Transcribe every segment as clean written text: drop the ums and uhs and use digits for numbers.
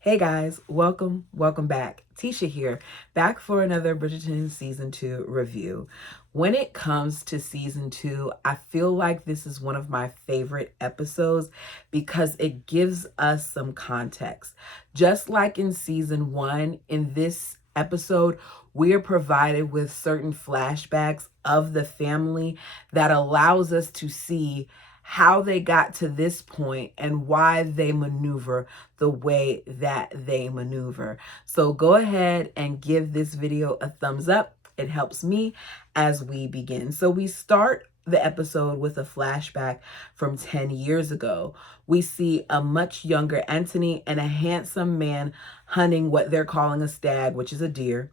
Hey guys, welcome back. Tisha here, back for another Bridgerton Season 2 review. When it comes to Season 2, I feel like this is one of my favorite episodes because it gives us some context. Just like in Season 1, in this episode, we are provided with certain flashbacks of the family that allows us to see how they got to this point and why they maneuver the way that they maneuver. So go ahead and give this video a thumbs up. It helps me as we begin. So we start the episode with a flashback from 10 years ago. We see a much younger Anthony and a handsome man hunting what they're calling a stag, which is a deer.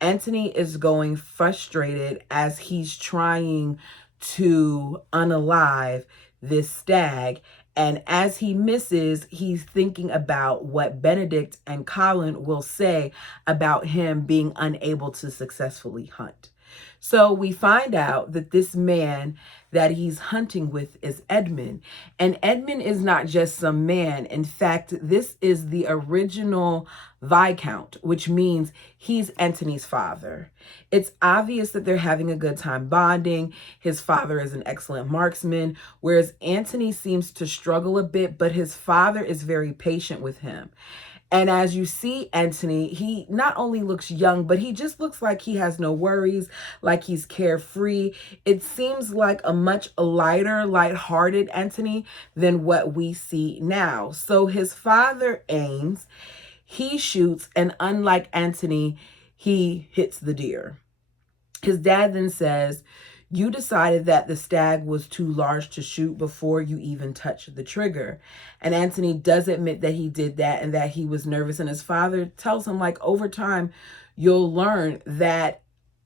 Anthony is going frustrated as he's trying to unalive this stag. And as he misses, he's thinking about what Benedict and Colin will say about him being unable to successfully hunt. So we find out that this man that he's hunting with is Edmund. And Edmund is not just some man. In fact, this is the original Viscount, which means he's Anthony's father. It's obvious that they're having a good time bonding. His father is an excellent marksman, whereas Anthony seems to struggle a bit, but his father is very patient with him. And as you see Anthony, he not only looks young, but he just looks like he has no worries, like he's carefree. It seems like a much lighter, lighthearted Anthony than what we see now. So his father aims, he shoots, and unlike Anthony, he hits the deer. His dad then says, "You decided that the stag was too large to shoot before you even touched the trigger." And Anthony does admit that he did that and that he was nervous. And his father tells him, like, over time, you'll learn that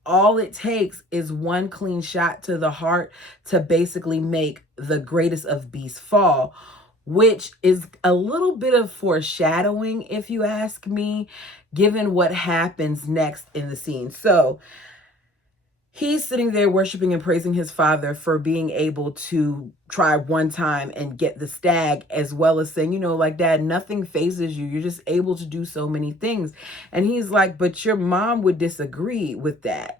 all it takes is one clean shot to the heart to basically make the greatest of beasts fall, which is a little bit of foreshadowing, if you ask me, given what happens next in the scene. So he's sitting there worshiping and praising his father for being able to try one time and get the stag, as well as saying, like, Dad, nothing phases you. You're just able to do so many things. And he's like, but your mom would disagree with that.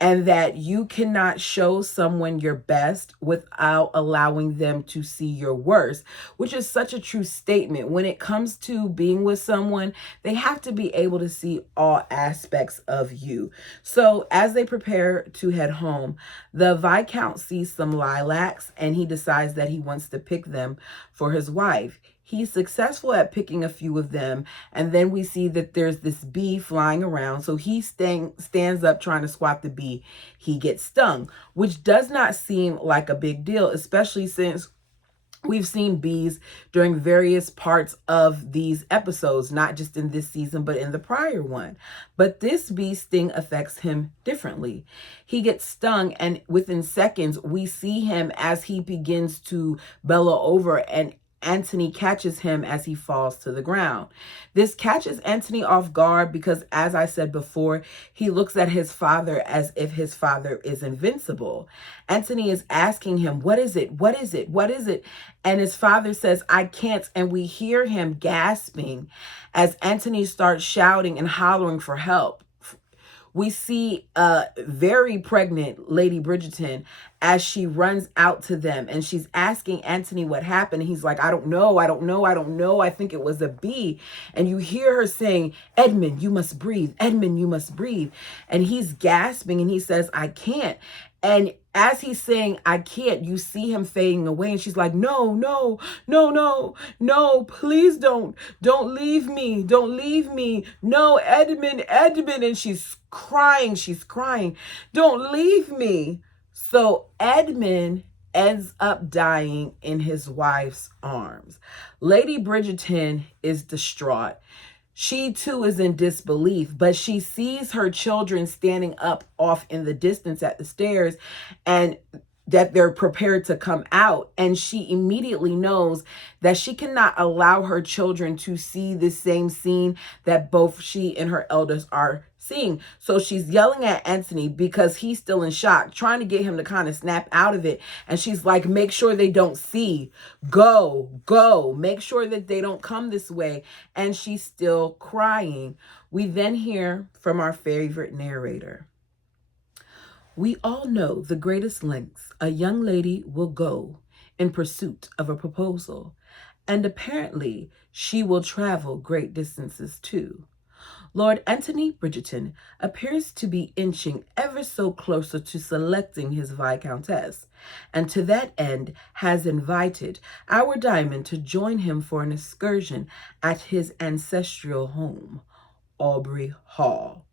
And that you cannot show someone your best without allowing them to see your worst, which is such a true statement. When it comes to being with someone, they have to be able to see all aspects of you. So as they prepare to head home, the Viscount sees some lilacs and he decides that he wants to pick them for his wife. He's successful at picking a few of them, and then we see that there's this bee flying around. So he stands up trying to swat the bee. He gets stung, which does not seem like a big deal, especially since we've seen bees during various parts of these episodes, not just in this season, but in the prior one. But this bee sting affects him differently. He gets stung, and within seconds, we see him as he begins to bellow over, and Anthony catches him as he falls to the ground. This catches Anthony off guard because, as I said before, he looks at his father as if his father is invincible. Anthony is asking him, "What is it? What is it? What is it?" And his father says, "I can't." And we hear him gasping as Anthony starts shouting and hollering for help. We see a very pregnant Lady Bridgerton as she runs out to them, and she's asking Anthony what happened. He's like, I don't know. I think it was a bee. And you hear her saying, "Edmund, you must breathe. Edmund, you must breathe." And he's gasping and he says, "I can't." And as he's saying, "I can't," you see him fading away. And she's like, "No, no, no, no, no, please don't leave me. Don't leave me. No, Edmund, Edmund." And she's crying. "Don't leave me." So Edmund ends up dying in his wife's arms. Lady Bridgerton is distraught. She too is in disbelief, but she sees her children standing up off in the distance at the stairs and that they're prepared to come out. And she immediately knows that she cannot allow her children to see the same scene that both she and her elders are seeing. So she's yelling at Anthony because he's still in shock, trying to get him to kind of snap out of it. And she's like, make sure they don't see. Go. Make sure that they don't come this way. And she's still crying. We then hear from our favorite narrator. We all know the greatest lengths a young lady will go in pursuit of a proposal, and apparently she will travel great distances too. Lord Anthony Bridgerton appears to be inching ever so closer to selecting his Viscountess, and to that end has invited our Diamond to join him for an excursion at his ancestral home, Aubrey Hall.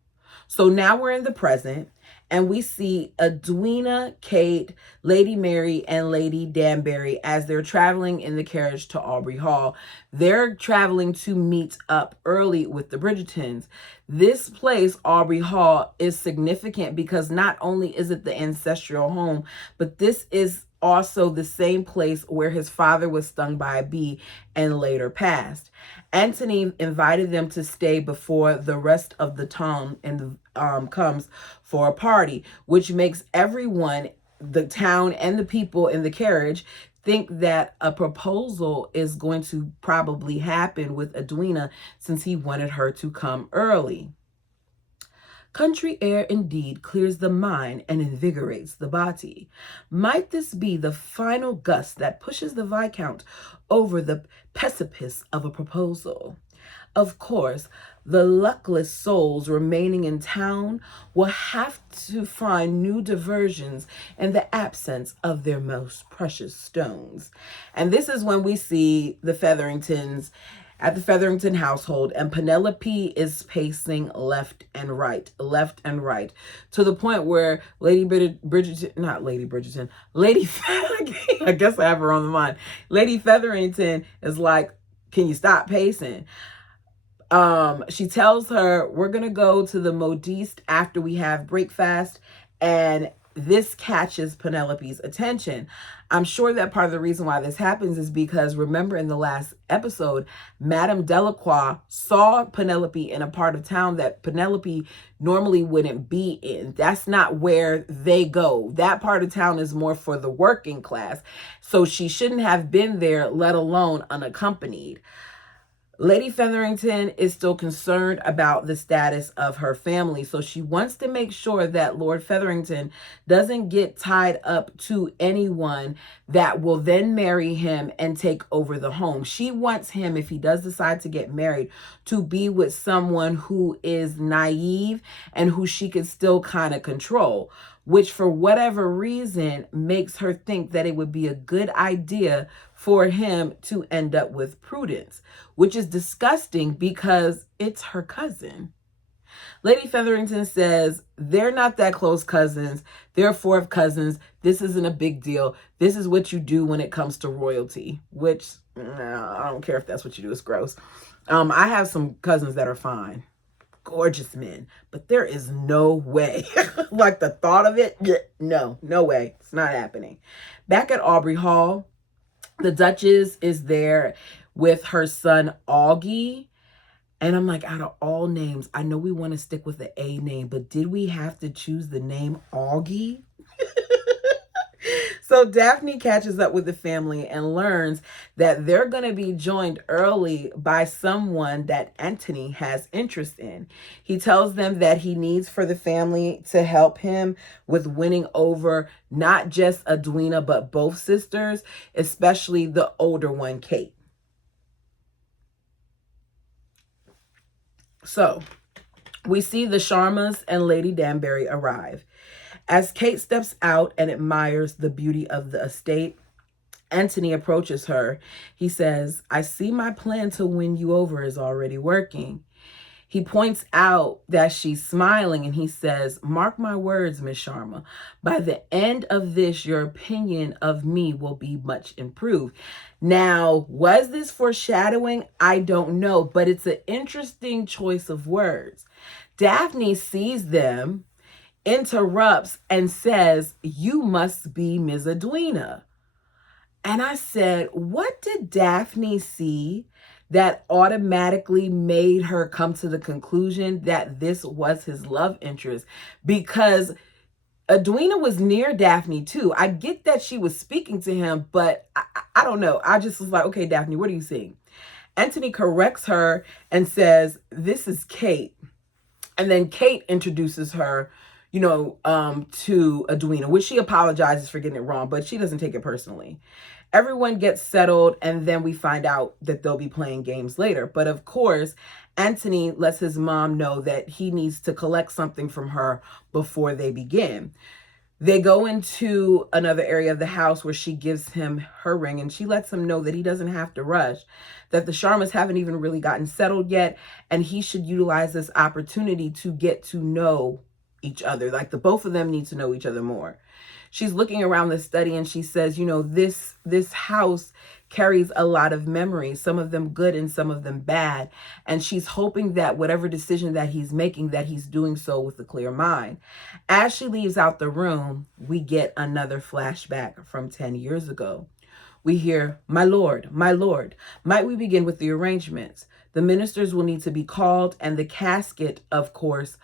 So now we're in the present, and we see Edwina, Kate, Lady Mary, and Lady Danbury as they're traveling in the carriage to Aubrey Hall. They're traveling to meet up early with the Bridgertons. This place, Aubrey Hall, is significant because not only is it the ancestral home, but this is also the same place where his father was stung by a bee and later passed. Anthony invited them to stay before the rest of the town comes for a party, which makes everyone, the town and the people in the carriage, think that a proposal is going to probably happen with Edwina since he wanted her to come early. Country air indeed clears the mind and invigorates the body. Might this be the final gust that pushes the Viscount over the precipice of a proposal? Of course, the luckless souls remaining in town will have to find new diversions in the absence of their most precious stones. And this is when we see the Featheringtons at the Featherington household, and Penelope is pacing left and right, to the point where Lady Bridgerton, I guess I have her on the mind. Lady Featherington is like, can you stop pacing? She tells her, we're going to go to the modiste after we have breakfast, and this catches Penelope's attention. I'm sure that part of the reason why this happens is because, remember in the last episode, Madame Delacroix saw Penelope in a part of town that Penelope normally wouldn't be in. That's not where they go. That part of town is more for the working class. So she shouldn't have been there, let alone unaccompanied. Lady Featherington is still concerned about the status of her family, so she wants to make sure that Lord Featherington doesn't get tied up to anyone that will then marry him and take over the home. She wants him, if he does decide to get married, to be with someone who is naive and who she can still kind of control, which for whatever reason makes her think that it would be a good idea for him to end up with Prudence, which is disgusting because it's her cousin. Lady Featherington says they're not that close cousins. They're fourth cousins. This isn't a big deal. This is what you do when it comes to royalty, which I don't care if that's what you do. It's gross. I have some cousins that are fine. Gorgeous men, but there is no way. Like the thought of it, no way. It's not happening. Back at Aubrey Hall, the Duchess is there with her son Augie. And I'm like, out of all names, I know we want to stick with the A name, but did we have to choose the name Augie? So Daphne catches up with the family and learns that they're going to be joined early by someone that Anthony has interest in. He tells them that he needs for the family to help him with winning over not just Edwina, but both sisters, especially the older one, Kate. So we see the Sharmas and Lady Danbury arrive. As Kate steps out and admires the beauty of the estate, Anthony approaches her. He says, I see my plan to win you over is already working. He points out that she's smiling and he says, mark my words, Miss Sharma. By the end of this, your opinion of me will be much improved. Now, was this foreshadowing? I don't know, but it's an interesting choice of words. Daphne sees them, interrupts and says, you must be Ms. Edwina. And I said, what did Daphne see that automatically made her come to the conclusion that this was his love interest, because Edwina was near Daphne too. I get that she was speaking to him, but I don't know. I just was like, okay, Daphne, what are you seeing? Anthony corrects her and says, this is Kate. And then Kate introduces her, to Edwina, which she apologizes for getting it wrong, but she doesn't take it personally. Everyone gets settled, and then we find out that they'll be playing games later. But of course, Anthony lets his mom know that he needs to collect something from her before they begin. They go into another area of the house where she gives him her ring, and she lets him know that he doesn't have to rush, that the Sharmas haven't even really gotten settled yet, and he should utilize this opportunity to get to know each other. Like, the both of them need to know each other more. She's looking around the study and she says, this house carries a lot of memories, some of them good and some of them bad. And she's hoping that whatever decision that he's making, that he's doing so with a clear mind. As she leaves out the room, we get another flashback from 10 years ago. We hear, my lord, might we begin with the arrangements? The ministers will need to be called, and the casket, of course,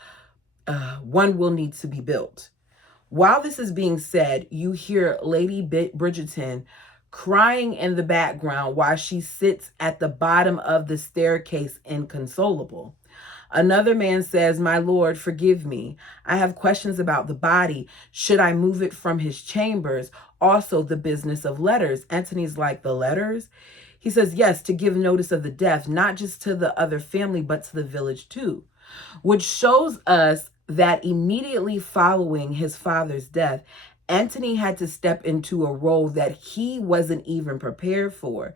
one will need to be built. While this is being said, you hear Lady Bridgerton crying in the background while she sits at the bottom of the staircase inconsolable. Another man says, my lord, forgive me. I have questions about the body. Should I move it from his chambers? Also, the business of letters. Antony's like, the letters? He says, yes, to give notice of the death, not just to the other family, but to the village too. Which shows us that immediately following his father's death, Antony had to step into a role that he wasn't even prepared for.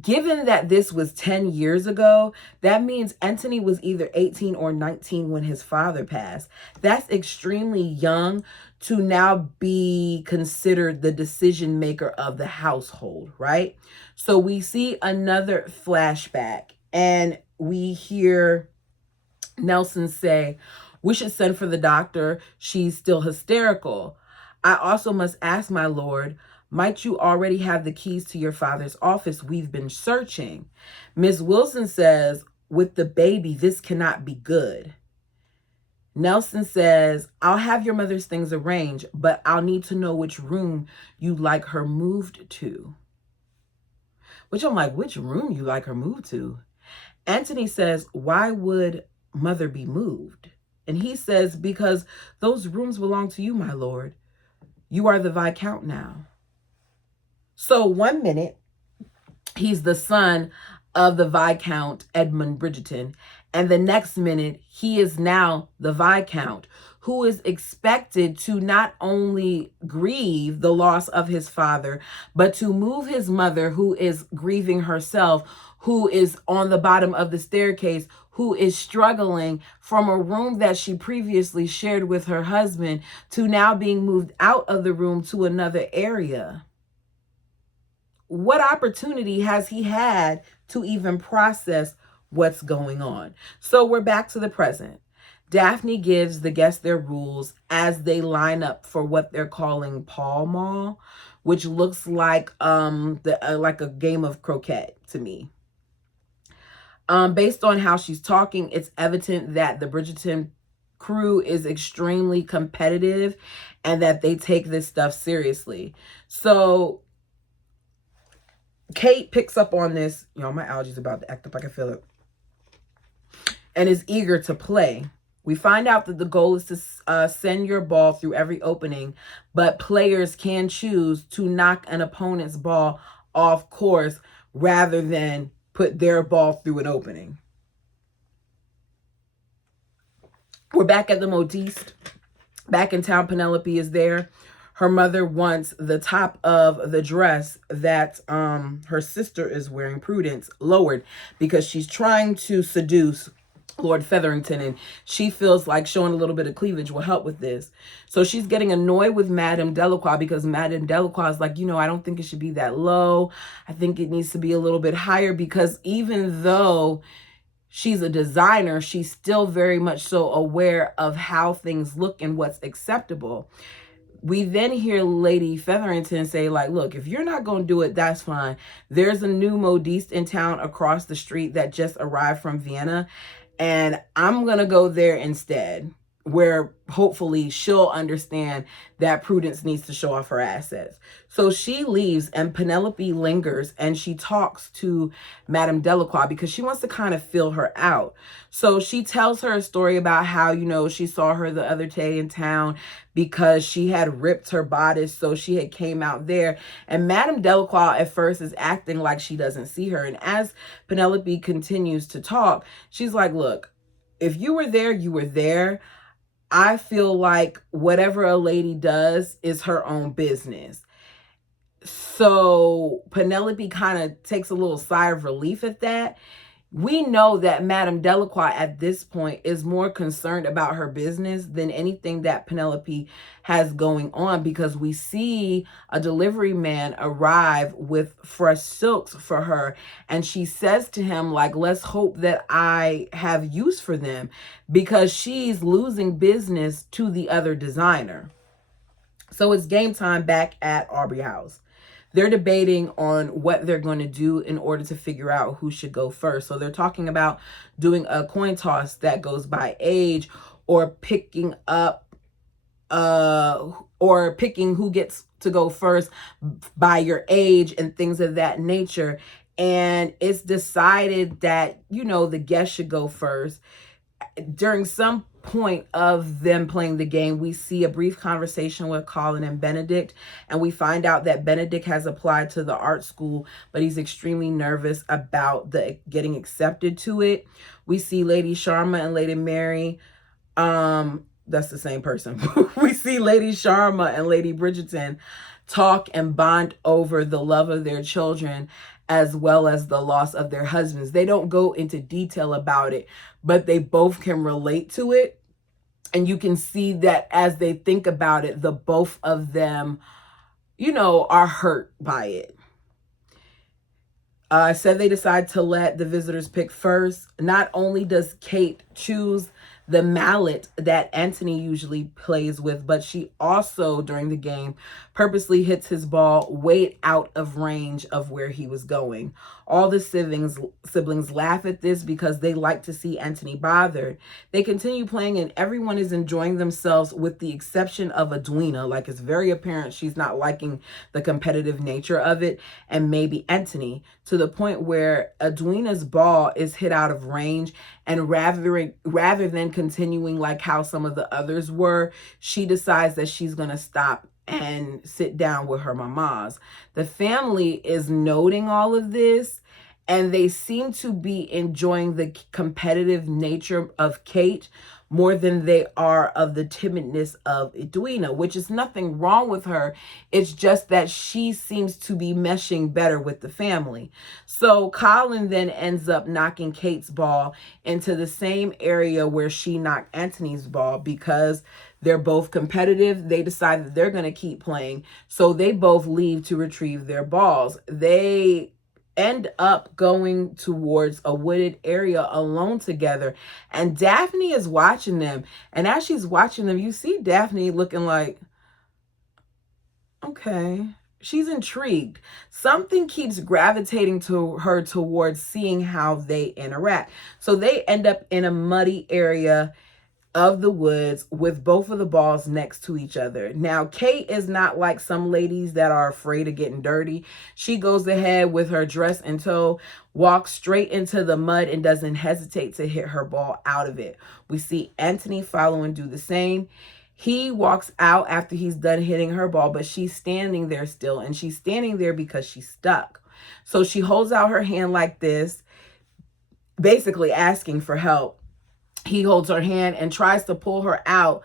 Given that this was 10 years ago, that means Antony was either 18 or 19 when his father passed. That's extremely young to now be considered the decision maker of the household, right? So we see another flashback, and we hear Nelson say, we should send for the doctor. She's still hysterical. I also must ask, my lord, might you already have the keys to your father's office? We've been searching. Miss Wilson says, with the baby, this cannot be good. Nelson says, I'll have your mother's things arranged, but I'll need to know which room you'd like her moved to. Which I'm like, which room you like her moved to? Antony says, why would mother be moved? And he says, because those rooms belong to you, my lord. You are the Viscount now. So 1 minute, he's the son of the Viscount Edmund Bridgerton. And the next minute, he is now the Viscount, who is expected to not only grieve the loss of his father, but to move his mother, who is grieving herself, who is on the bottom of the staircase, who is struggling from a room that she previously shared with her husband to now being moved out of the room to another area. What opportunity has he had to even process what's going on? So we're back to the present. Daphne gives the guests their rules as they line up for what they're calling Pall Mall, which looks like like a game of croquet to me. Based on how she's talking, it's evident that the Bridgerton crew is extremely competitive and that they take this stuff seriously. So Kate picks up on this. My allergies about to act up. I can feel it. And is eager to play. We find out that the goal is to send your ball through every opening, but players can choose to knock an opponent's ball off course rather than put their ball through an opening. We're back at the Modiste. Back in town, Penelope is there. Her mother wants the top of the dress that her sister is wearing, Prudence, lowered because she's trying to seduce Lord Featherington, and she feels like showing a little bit of cleavage will help with this. So she's getting annoyed with Madame Delacroix because Madame Delacroix is like, I don't think it should be that low. I think it needs to be a little bit higher, because even though she's a designer, she's still very much so aware of how things look and what's acceptable. we then hear Lady Featherington say, like, look, if you're not going to do it, that's fine. There's a new modiste in town across the street that just arrived from Vienna, and I'm going to go there instead, where hopefully she'll understand that Prudence needs to show off her assets. So she leaves, and Penelope lingers, and she talks to Madame Delacroix because she wants to kind of feel her out. So she tells her a story about how, you know, she saw her the other day in town because she had ripped her bodice, so she had came out there. And Madame Delacroix at first is acting like she doesn't see her. And as Penelope continues to talk, she's like, look, if you were there, you were there. I feel like whatever a lady does is her own business. So Penelope kind of takes a little sigh of relief at that. We know that Madame Delacroix at this point is more concerned about her business than anything that Penelope has going on, because we see a delivery man arrive with fresh silks for her, and she says to him, like, let's hope that I have use for them, because she's losing business to the other designer. So it's game time back at Aubrey House. They're debating on what they're going to do in order to figure out who should go first. So they're talking about doing a coin toss that goes by age, or picking who gets to go first by your age and things of that nature. And it's decided that, you know, the guest should go first. During some point of them playing the game, we see a brief conversation with Colin and Benedict, and we find out that Benedict has applied to the art school, but he's extremely nervous about the getting accepted to it. We see Lady Sharma and Lady Mary. That's the same person. We see Lady Sharma and Lady Bridgerton talk and bond over the love of their children, as well as the loss of their husbands. They don't go into detail about it, but they both can relate to it. And you can see that as they think about it, the both of them, you know, are hurt by it. I said they decide to let the visitors pick first. Not only does Kate choose the mallet that Antony usually plays with, but she also, during the game, purposely hits his ball way out of range of where he was going. All the siblings laugh at this because they like to see Antony bothered. They continue playing, and everyone is enjoying themselves with the exception of Edwina. Like, it's very apparent she's not liking the competitive nature of it, and maybe Antony, to the point where Edwina's ball is hit out of range, and rather than continuing like how some of the others were, she decides that she's going to stop and sit down with her mamas. The family is noting all of this, and they seem to be enjoying the competitive nature of Kate more than they are of the timidness of Edwina, which is nothing wrong with her. It's just that she seems to be meshing better with the family. So Colin then ends up knocking Kate's ball into the same area where she knocked Antony's ball, because they're both competitive. They decide that they're going to keep playing. So they both leave to retrieve their balls. They end up going towards a wooded area alone together, and Daphne is watching them. And as she's watching them, you see Daphne looking like, okay, she's intrigued. Something keeps gravitating to her towards seeing how they interact. So they end up in a muddy area of the woods with both of the balls next to each other. Now, Kate is not like some ladies that are afraid of getting dirty. She goes ahead with her dress in tow, walks straight into the mud, and doesn't hesitate to hit her ball out of it. We see Antony follow and do the same. He walks out after he's done hitting her ball, but she's standing there still, and she's standing there because she's stuck. So she holds out her hand like this, basically asking for help. He holds her hand and tries to pull her out,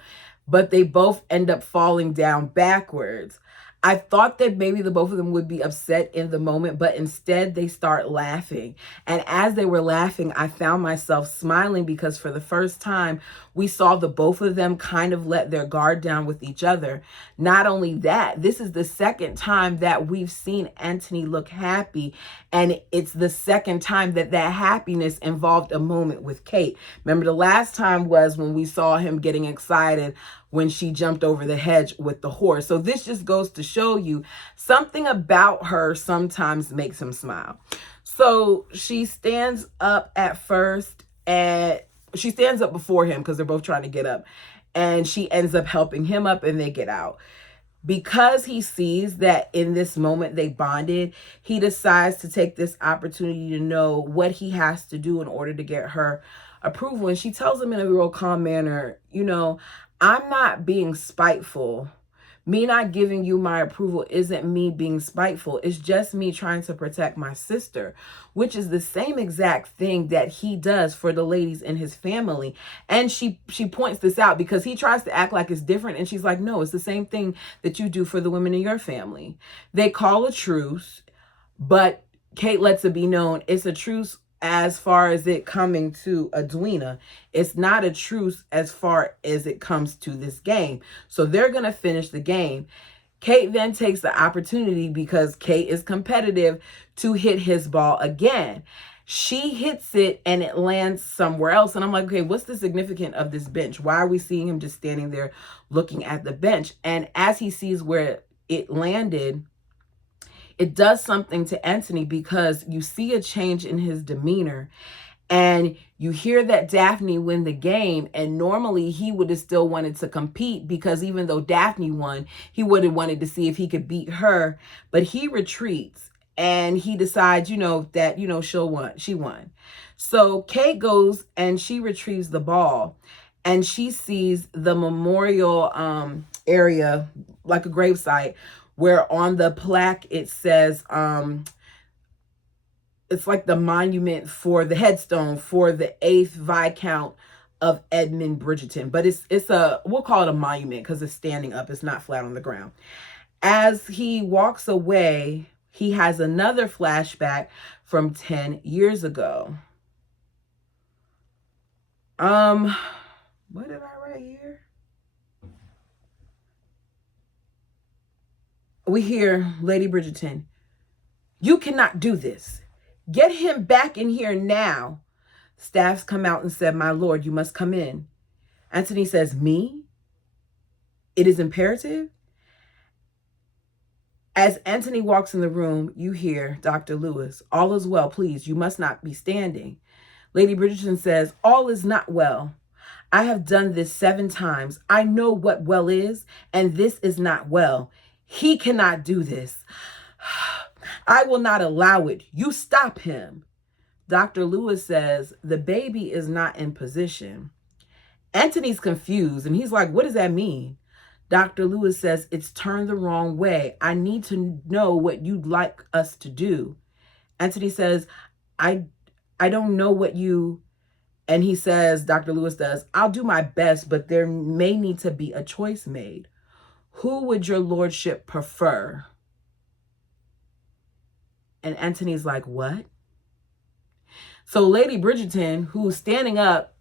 but they both end up falling down backwards. I thought that maybe the both of them would be upset in the moment, but instead they start laughing. And as they were laughing, I found myself smiling, because for the first time, we saw the both of them kind of let their guard down with each other. Not only that, this is the second time that we've seen Antony look happy, and it's the second time that that happiness involved a moment with Kate. Remember, the last time was when we saw him getting excited when she jumped over the hedge with the horse. So this just goes to show you something about her sometimes makes him smile. So she stands up at first, and she stands up before him because they're both trying to get up, and she ends up helping him up and they get out. Because he sees that in this moment they bonded, he decides to take this opportunity to know what he has to do in order to get her approval. And she tells him in a real calm manner, you know, I'm not being spiteful. Me not giving you my approval isn't me being spiteful. It's just me trying to protect my sister, which is the same exact thing that he does for the ladies in his family. And she points this out because he tries to act like it's different. And she's like, no, it's the same thing that you do for the women in your family. They call a truce, but Kate lets it be known it's a truce as far as it coming to Edwina. It's not a truce as far as it comes to this game. So they're going to finish the game. Kate then takes the opportunity, because Kate is competitive, to hit his ball again. She hits it and it lands somewhere else. And I'm like, okay, what's the significance of this bench? Why are we seeing him just standing there looking at the bench? And as he sees where it landed, it does something to Anthony, because you see a change in his demeanor, and you hear that Daphne win the game. And normally he would have still wanted to compete, because even though Daphne won, he would have wanted to see if he could beat her. But he retreats and he decides, you know, that, you know, she won. So Kate goes and she retrieves the ball, and she sees the memorial area, like a gravesite, where on the plaque it says, it's like the monument for the headstone for the 8th Viscount of Edmund Bridgerton. But we'll call it a monument because it's standing up. It's not flat on the ground. As he walks away, he has another flashback from 10 years ago. What did I write here? We hear Lady Bridgerton, you cannot do this. Get him back in here now. Staffs come out and said, my lord, you must come in. Anthony says, me? It is imperative? As Anthony walks in the room, you hear Dr. Lewis, all is well, please, you must not be standing. Lady Bridgerton says, all is not well. I have done this 7 times. I know what well is, and this is not well. He cannot do this. I will not allow it. You stop him. Dr. Lewis says, the baby is not in position. Anthony's confused, and he's like, what does that mean? Dr. Lewis says, it's turned the wrong way. I need to know what you'd like us to do. Anthony says, I don't know what you... And he says, Dr. Lewis does, I'll do my best, but there may need to be a choice made. Who would your lordship prefer? And Anthony's like, what? So Lady Bridgerton, who's standing up,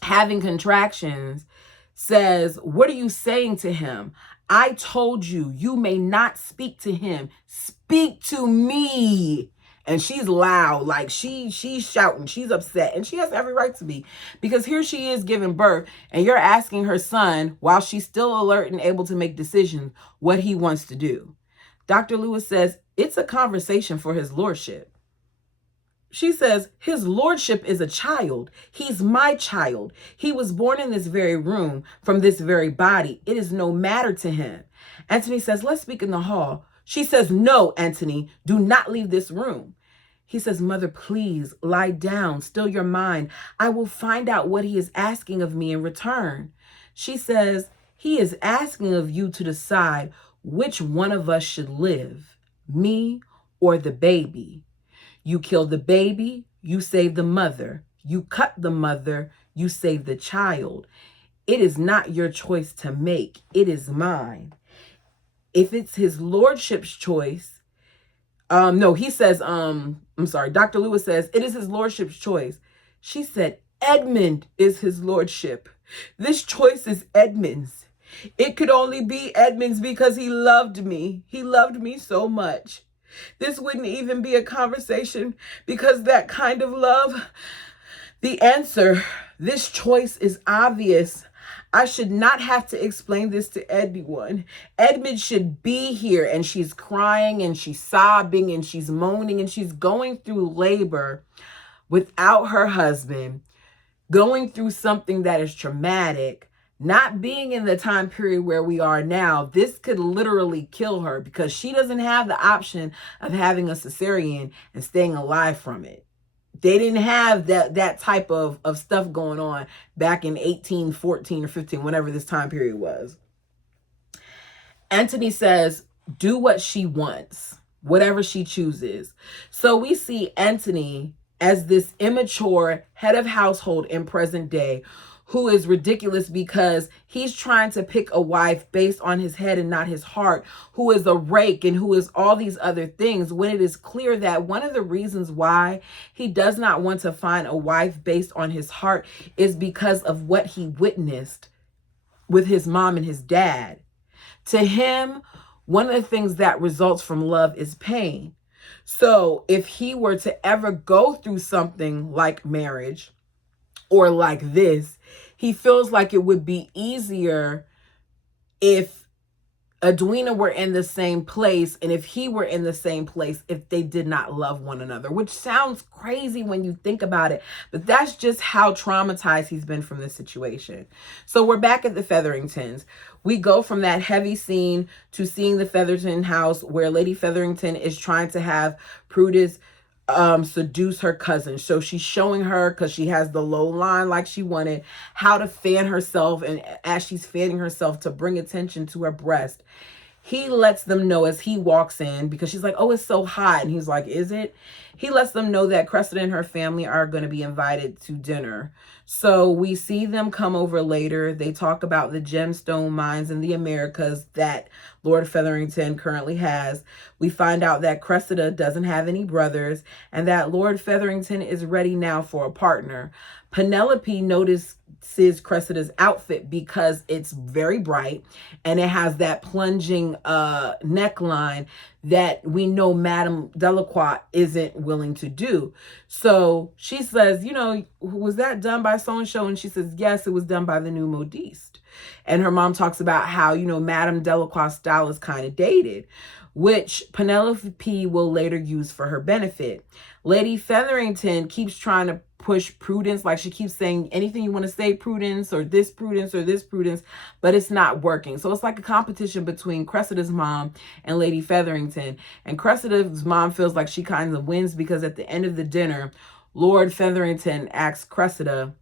having contractions, says, what are you saying to him? I told you, you may not speak to him. Speak to me. And she's loud, like she's shouting, she's upset, and she has every right to be, because here she is giving birth, and you're asking her son, while she's still alert and able to make decisions, what he wants to do. Dr. Lewis says, it's a conversation for his lordship. She says, his lordship is a child. He's my child. He was born in this very room from this very body. It is no matter to him. Anthony says, let's speak in the hall. She says, no, Anthony, do not leave this room. He says, mother, please lie down, still your mind. I will find out what he is asking of me in return. She says, he is asking of you to decide which one of us should live, me or the baby. You kill the baby, you save the mother. You cut the mother, you save the child. It is not your choice to make. It is mine. If it's his lordship's choice, no, he says, I'm sorry, Dr. Lewis says, it is his lordship's choice. She said, Edmund is his lordship. This choice is Edmund's. It could only be Edmund's because he loved me. He loved me so much. This wouldn't even be a conversation because that kind of love. The answer, this choice is obvious. I should not have to explain this to anyone. Edmund should be here. And she's crying and she's sobbing and she's moaning and she's going through labor without her husband, going through something that is traumatic, not being in the time period where we are now. This could literally kill her because she doesn't have the option of having a cesarean and staying alive from it. They didn't have that type of stuff going on back in 1814 or 15, whenever this time period was. Anthony says, do what she wants, whatever she chooses. So we see Anthony as this immature head of household in present day, who is ridiculous because he's trying to pick a wife based on his head and not his heart, who is a rake and who is all these other things, when it is clear that one of the reasons why he does not want to find a wife based on his heart is because of what he witnessed with his mom and his dad. To him, one of the things that results from love is pain. So if he were to ever go through something like marriage or like this, he feels like it would be easier if Edwina were in the same place and if he were in the same place if they did not love one another, which sounds crazy when you think about it, but that's just how traumatized he's been from this situation. So we're back at the Featheringtons. We go from that heavy scene to seeing the Featherington house where Lady Featherington is trying to have Prudence seduce her cousin. So she's showing her, because she has the low line like she wanted, how to fan herself, and as she's fanning herself to bring attention to her breast, he lets them know as he walks in, because she's like, oh, it's so hot, and he's like, is it? He lets them know that Cressida and her family are going to be invited to dinner. So we see them come over later. They talk about the gemstone mines in the Americas that Lord Featherington currently has. We find out that Cressida doesn't have any brothers and that Lord Featherington is ready now for a partner. Penelope notices Cressida's outfit because it's very bright and it has that plunging neckline that we know Madame Delacroix isn't willing to do. So she says, you know, was that done by so-and-so? And she says, yes, it was done by the new modiste. And her mom talks about how, you know, Madame Delacroix's style is kind of dated, which Penelope will later use for her benefit. Lady Featherington keeps trying to push Prudence, like she keeps saying anything you want to say, Prudence, or this Prudence, or this Prudence, but it's not working. So it's like a competition between Cressida's mom and Lady Featherington. And Cressida's mom feels like she kind of wins because at the end of the dinner, Lord Featherington asks Cressida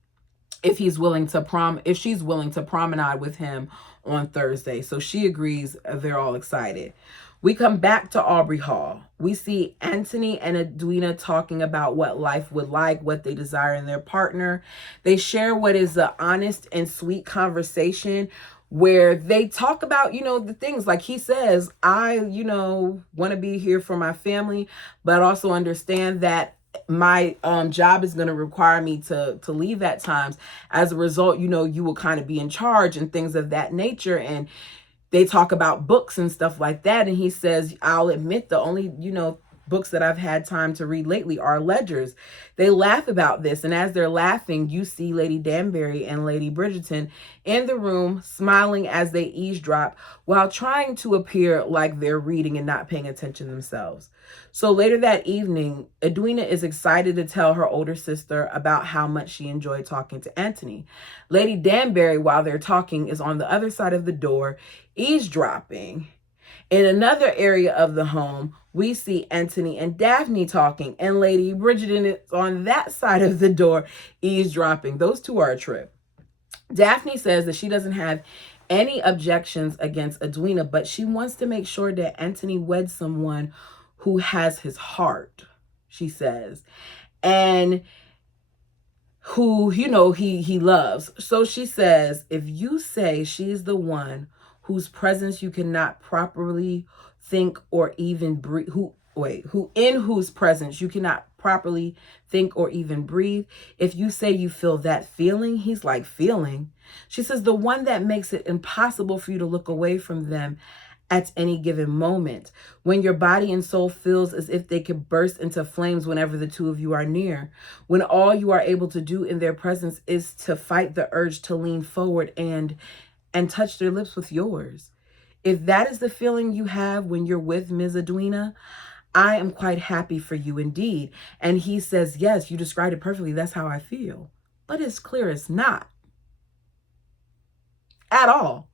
if she's willing to promenade with him on Thursday. So she agrees. They're all excited. We come back to Aubrey Hall. We see Anthony and Edwina talking about what life would like, what they desire in their partner. They share what is an honest and sweet conversation where they talk about, you know, the things like he says, I, you know, want to be here for my family, but also understand that my job is going to require me to leave at times. As a result, you know, you will kind of be in charge and things of that nature. And they talk about books and stuff like that. And he says, I'll admit the only, you know, books that I've had time to read lately are ledgers. They laugh about this. And as they're laughing, you see Lady Danbury and Lady Bridgerton in the room smiling as they eavesdrop while trying to appear like they're reading and not paying attention themselves. So later that evening, Edwina is excited to tell her older sister about how much she enjoyed talking to Anthony. Lady Danbury, while they're talking, is on the other side of the door, eavesdropping. In another area of the home, we see Anthony and Daphne talking, and Lady Bridgerton is on that side of the door, eavesdropping. Those two are a trip. Daphne says that she doesn't have any objections against Edwina, but she wants to make sure that Anthony weds someone who has his heart, she says, and who, you know, he loves. So she says, if you say she's the one whose presence you cannot properly think or even breathe, who in whose presence you cannot properly think or even breathe, if you say you feel that feeling, he's like, feeling? She says, the one that makes it impossible for you to look away from them at any given moment, when your body and soul feels as if they could burst into flames whenever the two of you are near, when all you are able to do in their presence is to fight the urge to lean forward and touch their lips with yours. If that is the feeling you have when you're with Ms. Edwina, I am quite happy for you indeed. And he says, yes, you described it perfectly. That's how I feel. But it's clear it's not at all.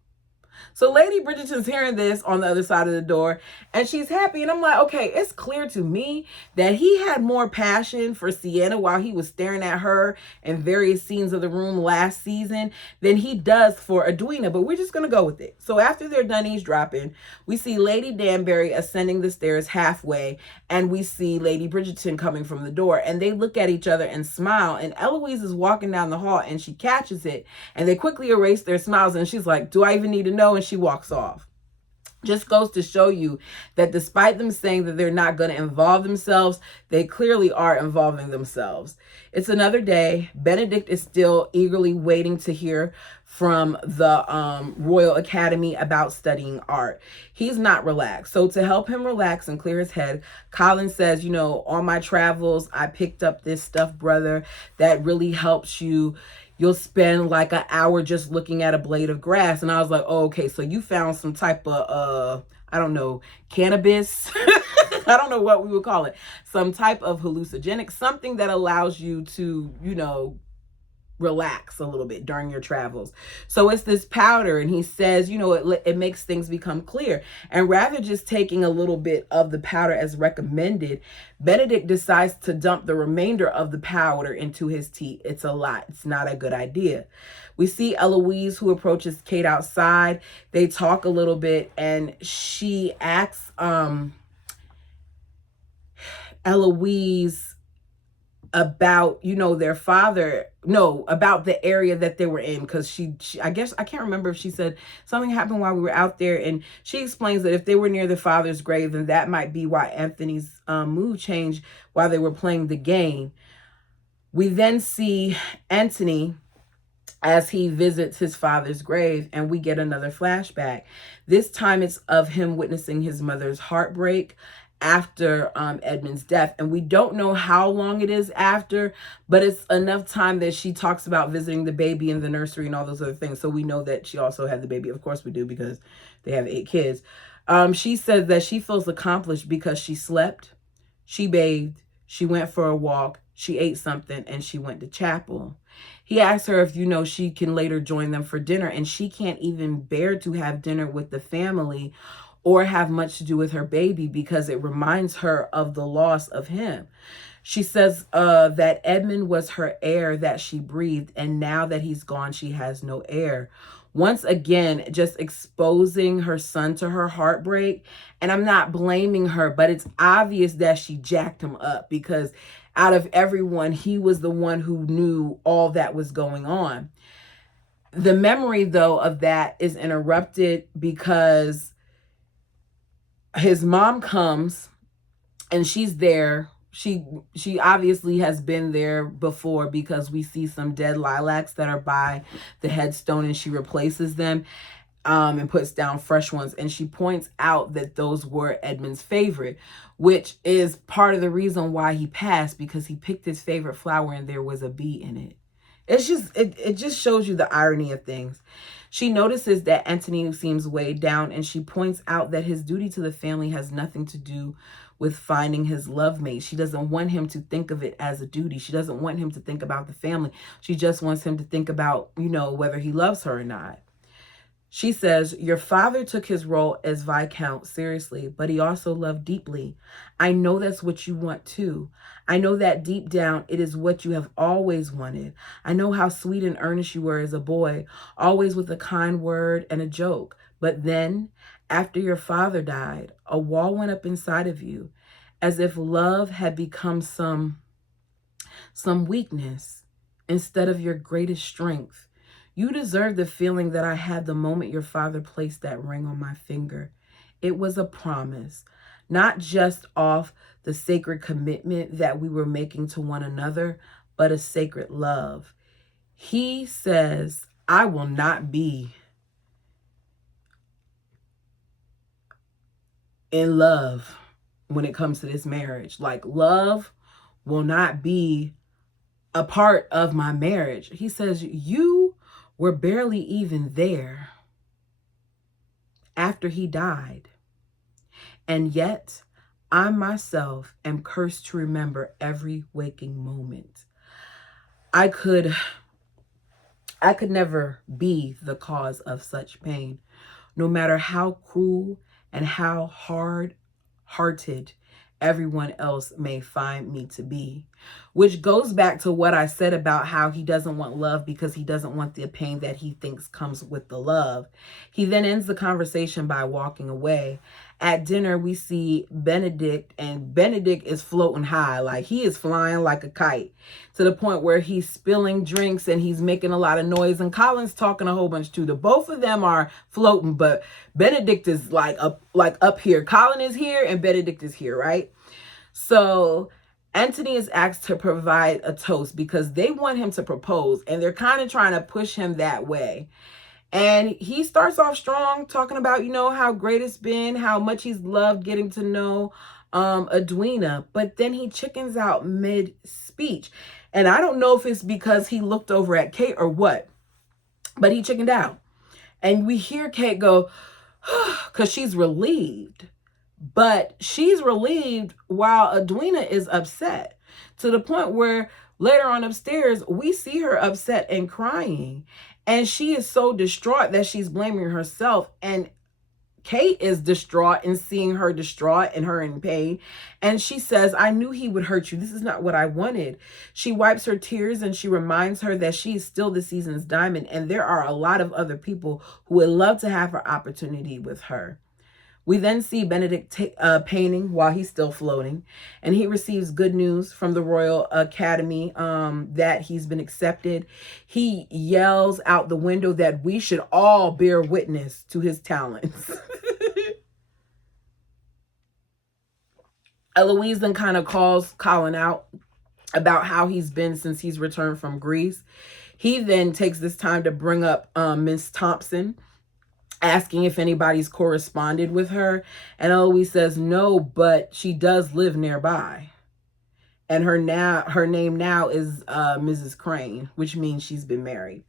So Lady Bridgerton's hearing this on the other side of the door, and she's happy. And I'm like, okay, it's clear to me that he had more passion for Sienna while he was staring at her in various scenes of the room last season than he does for Edwina. But we're just going to go with it. So after they're done eavesdropping, we see Lady Danbury ascending the stairs halfway, and we see Lady Bridgerton coming from the door. And they look at each other and smile. And Eloise is walking down the hall, and she catches it. And they quickly erase their smiles. And she's like, do I even need to know? And she walks off. Just goes to show you that despite them saying that they're not going to involve themselves, they clearly are involving themselves. It's another day. Benedict is still eagerly waiting to hear from the Royal Academy about studying art. He's not relaxed. So to help him relax and clear his head, Colin says, you know, on my travels, I picked up this stuff, brother, that really helps you. You'll spend like an hour just looking at a blade of grass. And I was like, oh, okay, so you found some type of, I don't know, cannabis. I don't know what we would call it. Some type of hallucinogenic, something that allows you to, you know, relax a little bit during your travels. So it's this powder, and he says, you know, it makes things become clear. And rather just taking a little bit of the powder as recommended, Benedict decides to dump the remainder of the powder into his tea. It's a lot. It's not a good idea. We see Eloise, who approaches Kate outside. They talk a little bit, and she asks Eloise about, you know, their father, no, about the area that they were in, because she I guess, I can't remember if she said something happened while we were out there, and she explains that if they were near the father's grave, then that might be why Anthony's mood changed while they were playing the game. We then see Anthony as he visits his father's grave, and we get another flashback. This time it's of him witnessing his mother's heartbreak after Edmund's death. And we don't know how long it is after, but it's enough time that she talks about visiting the baby in the nursery and all those other things. So we know that she also had the baby. Of course we do, because they have 8 kids. She says that she feels accomplished because she slept, she bathed, she went for a walk, she ate something, and she went to chapel. He asks her if, you know, she can later join them for dinner, and she can't even bear to have dinner with the family or have much to do with her baby because it reminds her of the loss of him. She says that Edmund was her air that she breathed, and now that he's gone, she has no air. Once again, just exposing her son to her heartbreak. And I'm not blaming her, but it's obvious that she jacked him up, because out of everyone, he was the one who knew all that was going on. The memory, though, of that is interrupted because his mom comes and she's there. She obviously has been there before, because we see some dead lilacs that are by the headstone, and she replaces them and puts down fresh ones. And she points out that those were Edmund's favorite, which is part of the reason why he passed, because he picked his favorite flower and there was a bee in it. It's just, it just shows you the irony of things. She notices that Anthony seems weighed down, and she points out that his duty to the family has nothing to do with finding his love mate. She doesn't want him to think of it as a duty. She doesn't want him to think about the family. She just wants him to think about, you know, whether he loves her or not. She says, your father took his role as Viscount seriously, but he also loved deeply. I know that's what you want too. I know that deep down, it is what you have always wanted. I know how sweet and earnest you were as a boy, always with a kind word and a joke. But then, after your father died, a wall went up inside of you, as if love had become some weakness instead of your greatest strength. You deserve the feeling that I had the moment your father placed that ring on my finger. It was a promise, not just off the sacred commitment that we were making to one another, but a sacred love. He says, I will not be in love when it comes to this marriage. Like, love will not be a part of my marriage. He says, you were barely even there after he died. And yet, I myself am cursed to remember every waking moment. I could never be the cause of such pain, no matter how cruel and how hard-hearted everyone else may find me to be. Which goes back to what I said about how he doesn't want love because he doesn't want the pain that he thinks comes with the love. He then ends the conversation by walking away. At dinner, we see Benedict, and Benedict is floating high. Like, he is flying like a kite to the point where he's spilling drinks and he's making a lot of noise. And Colin's talking a whole bunch too. The both of them are floating, but Benedict is like up here. Colin is here and Benedict is here, right? So Anthony is asked to provide a toast because they want him to propose and they're kind of trying to push him that way. And he starts off strong, talking about, you know, how great it's been, how much he's loved getting to know Edwina. But then he chickens out mid-speech. And I don't know if it's because he looked over at Kate or what, but he chickened out. And we hear Kate go, because she's relieved. But she's relieved while Edwina is upset, to the point where later on upstairs, we see her upset and crying. And she is so distraught that she's blaming herself. And Kate is distraught and seeing her distraught and her in pain. And she says, I knew he would hurt you. This is not what I wanted. She wipes her tears and she reminds her that she is still the season's diamond. And there are a lot of other people who would love to have her opportunity with her. We then see Benedict painting while he's still floating, and he receives good news from the Royal Academy that he's been accepted. He yells out the window that we should all bear witness to his talents. Eloise then kind of calls Colin out about how he's been since he's returned from Greece. He then takes this time to bring up Miss Thompson, asking if anybody's corresponded with her. And Eloise says no, but she does live nearby. And her name now is Mrs. Crane, which means she's been married.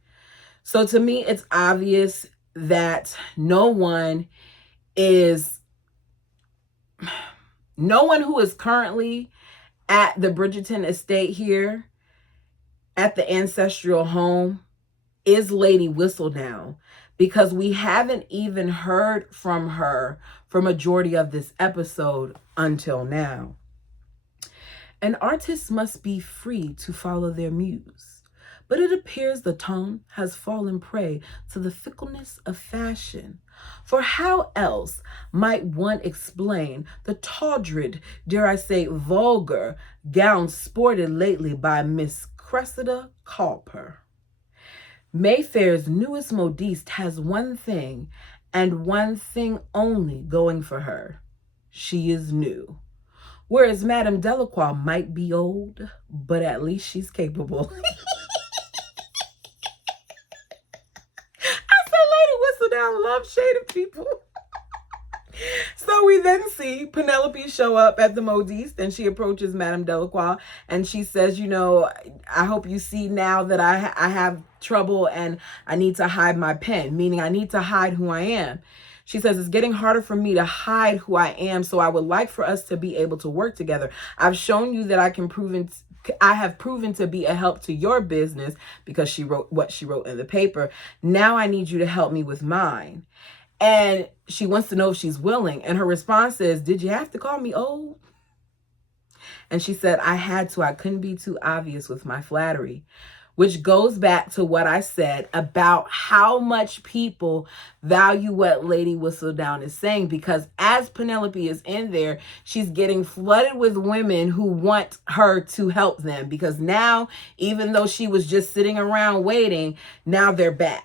So to me, it's obvious that no one who is currently at the Bridgerton estate here at the ancestral home is Lady Whistledown, because we haven't even heard from her for majority of this episode until now. An artist must be free to follow their muse, but it appears the tone has fallen prey to the fickleness of fashion. For how else might one explain the tawdry, dare I say vulgar, gown sported lately by Miss Cressida Culper? Mayfair's newest modiste has one thing, and one thing only, going for her. She is new. Whereas Madame Delacroix might be old, but at least she's capable. I said Lady Whistledown loves shady people. So we then see Penelope show up at the modiste, and she approaches Madame Delacroix and she says, you know, I hope you see now that I have trouble and I need to hide my pen, meaning I need to hide who I am. She says, it's getting harder for me to hide who I am, so I would like for us to be able to work together. I've shown you that I have proven to be a help to your business because she wrote what she wrote in the paper. Now I need you to help me with mine. And she wants to know if she's willing. And her response is, did you have to call me old? And she said, I had to. I couldn't be too obvious with my flattery. Which goes back to what I said about how much people value what Lady Whistledown is saying. Because as Penelope is in there, she's getting flooded with women who want her to help them. Because now, even though she was just sitting around waiting, now they're back.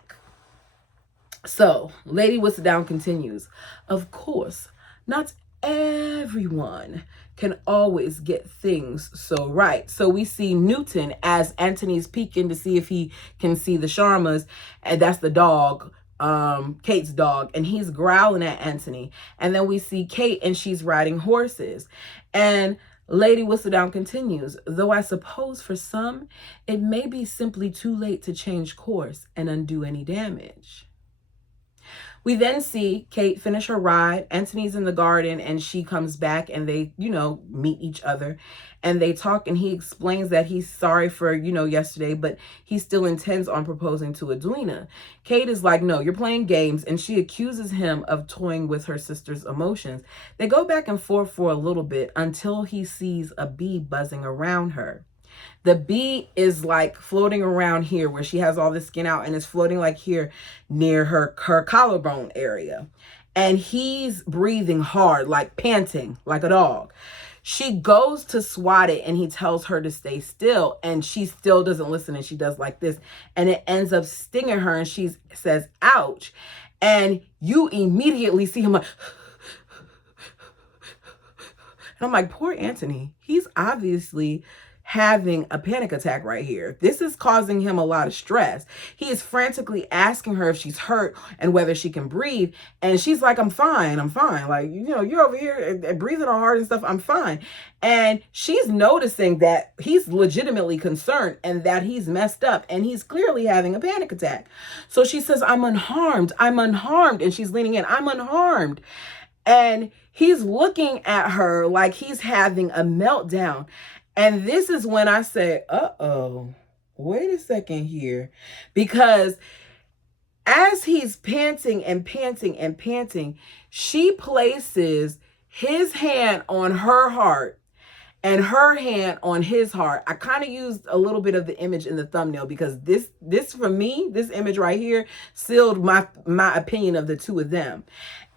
So, Lady Whistledown continues, of course, not everyone can always get things so right. So we see Newton as Anthony's peeking to see if he can see the Sharmas, and that's the dog, Kate's dog, and he's growling at Anthony. And then we see Kate, and she's riding horses. And Lady Whistledown continues, though I suppose for some, it may be simply too late to change course and undo any damage. We then see Kate finish her ride. Anthony's in the garden, and she comes back, and they, meet each other, and they talk, and he explains that he's sorry for, yesterday, but he still intends on proposing to Edwina. Kate is like, no, you're playing games, and she accuses him of toying with her sister's emotions. They go back and forth for a little bit until he sees a bee buzzing around her. The bee is like floating around here where she has all this skin out, and it's floating like here near her collarbone area. And he's breathing hard, like panting, like a dog. She goes to swat it, and he tells her to stay still, and she still doesn't listen, and she does like this, and it ends up stinging her, and she says, ouch. And you immediately see him like, and I'm like, poor Anthony. He's obviously having a panic attack right here. This is causing him a lot of stress. He is frantically asking her if she's hurt and whether she can breathe. And she's like, I'm fine. Like, you're over here breathing all hard and stuff. I'm fine. And she's noticing that he's legitimately concerned and that he's messed up and he's clearly having a panic attack. So she says, I'm unharmed. And she's leaning in, I'm unharmed. And he's looking at her like he's having a meltdown. And this is when I say, uh-oh, wait a second here. Because as he's panting and panting and panting, she places his hand on her heart and her hand on his heart. I kind of used a little bit of the image in the thumbnail because this for me, this image right here sealed my opinion of the two of them.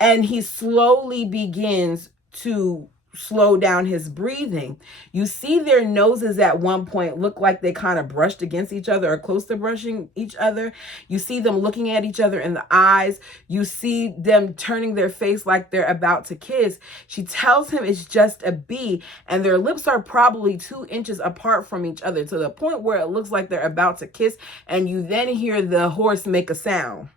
And he slowly begins to slow down his breathing. You see their noses at one point look like they kind of brushed against each other or close to brushing each other. You see them looking at each other in the eyes. You see them turning their face like they're about to kiss. She tells him it's just a bee, and their lips are probably 2 inches apart from each other to the point where it looks like they're about to kiss, and you then hear the horse make a sound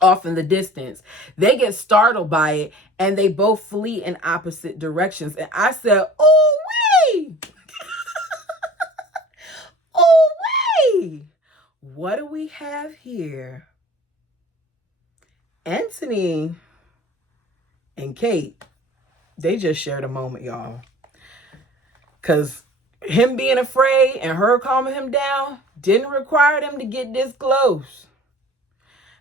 off in the distance. They get startled by it, and they both flee in opposite directions. And I said, oh, wait. Oh, wait. What do we have here? Anthony and Kate, they just shared a moment, y'all. Because him being afraid and her calming him down didn't require them to get this close.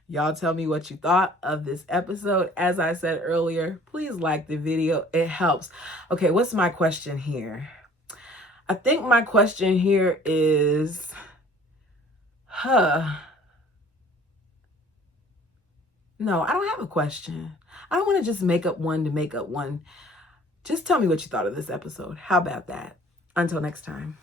Y'all tell me what you thought of this episode. As I said earlier, please like the video. It helps. Okay, what's my question here? I think my question here is, no, I don't have a question. I don't want to just make up one to make up one. Just tell me what you thought of this episode. How about that? Until next time.